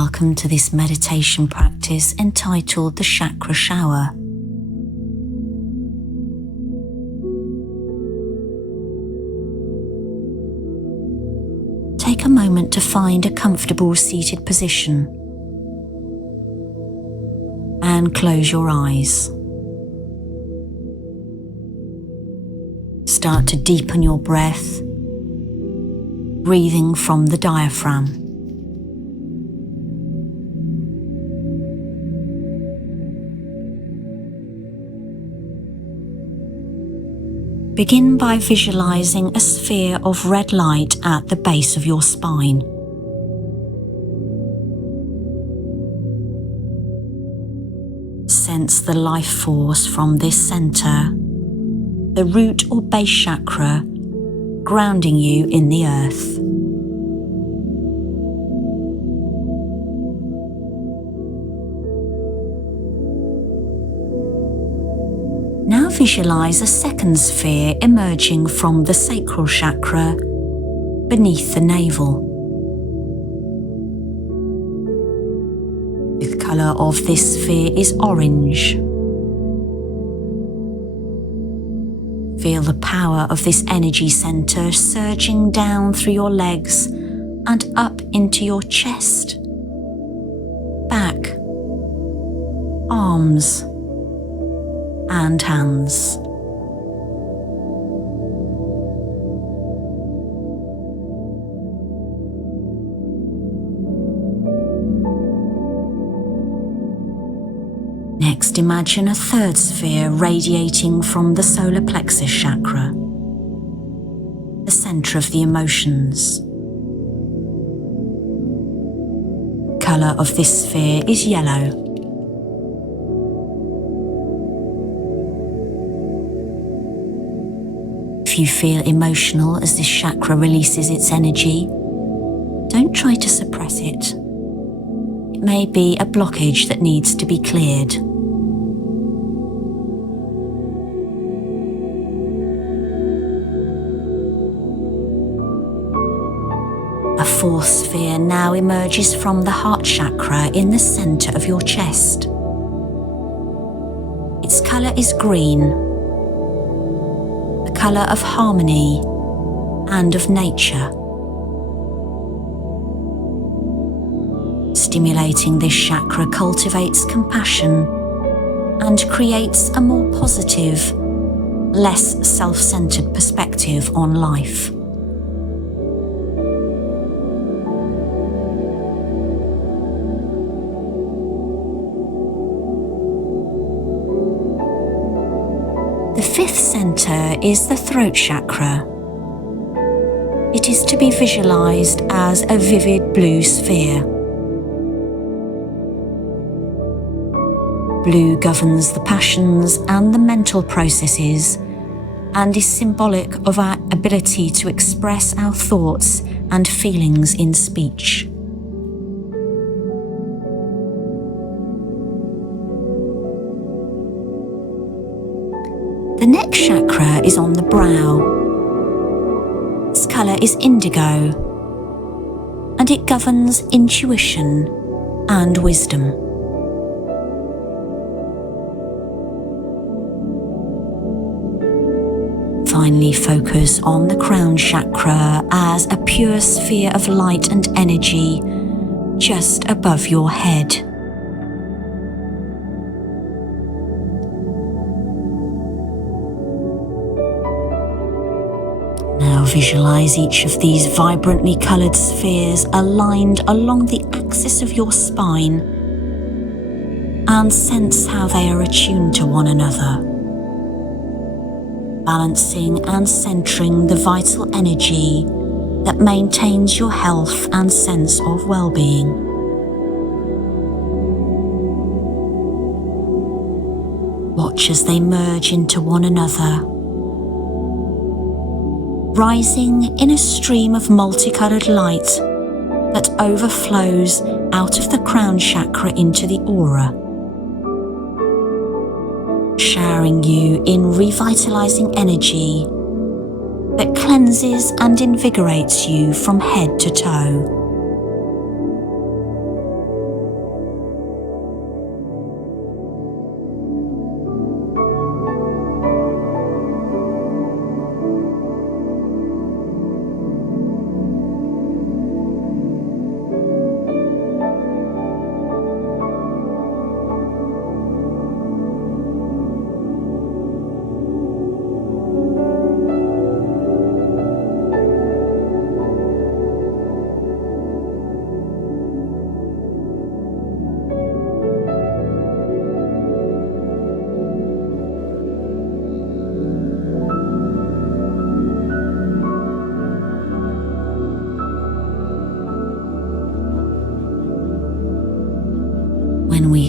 Welcome to this meditation practice entitled the Chakra Shower. Take a moment to find a comfortable seated position and close your eyes. Start to deepen your breath, breathing from the diaphragm. Begin by visualizing a sphere of red light at the base of your spine. Sense the life force from this center, the root or base chakra, grounding you in the earth. Now visualize a second sphere emerging from the sacral chakra beneath the navel. The color of this sphere is orange. Feel the power of this energy center surging down through your legs and up into your chest, back, arms, and hands. Next, imagine a third sphere radiating from the solar plexus chakra, the center of the emotions. The color of this sphere is yellow. If you feel emotional as this chakra releases its energy, don't try to suppress it. It may be a blockage that needs to be cleared. A fourth sphere now emerges from the heart chakra in the center of your chest. Its color is green, the color of harmony and of nature. Stimulating this chakra cultivates compassion and creates a more positive, less self-centered perspective on life. The fifth center is the throat chakra. It is to be visualized as a vivid blue sphere. Blue governs the passions and the mental processes and is symbolic of our ability to express our thoughts and feelings in speech. The next chakra is on the brow. Its color is indigo, and it governs intuition and wisdom. Finally, focus on the crown chakra as a pure sphere of light and energy just above your head. Now visualize each of these vibrantly colored spheres aligned along the axis of your spine and sense how they are attuned to one another, balancing and centering the vital energy that maintains your health and sense of well-being. Watch as they merge into one another, rising in a stream of multicolored light that overflows out of the crown chakra into the aura, showering you in revitalizing energy that cleanses and invigorates you from head to toe.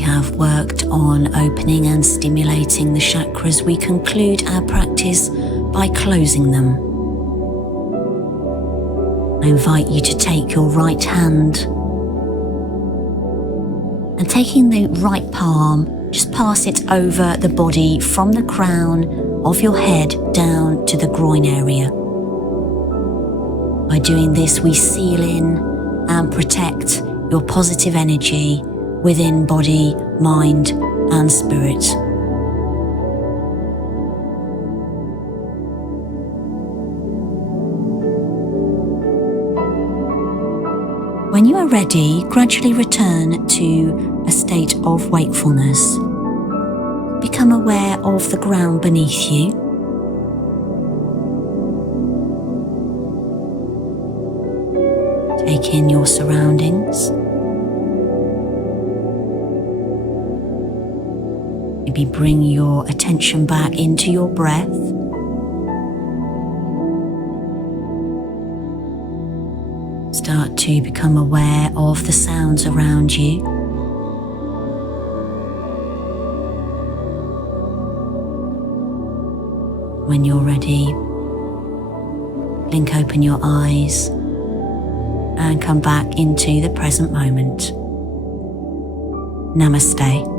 have worked on opening and stimulating the chakras, we conclude our practice by closing them. I invite you to take your right hand and, taking the right palm, just pass it over the body from the crown of your head down to the groin area. By doing this, we seal in and protect your positive energy within body, mind, and spirit. When you are ready, gradually return to a state of wakefulness. Become aware of the ground beneath you. Take in your surroundings. Maybe bring your attention back into your breath. Start to become aware of the sounds around you. When you're ready, blink open your eyes and come back into the present moment. Namaste.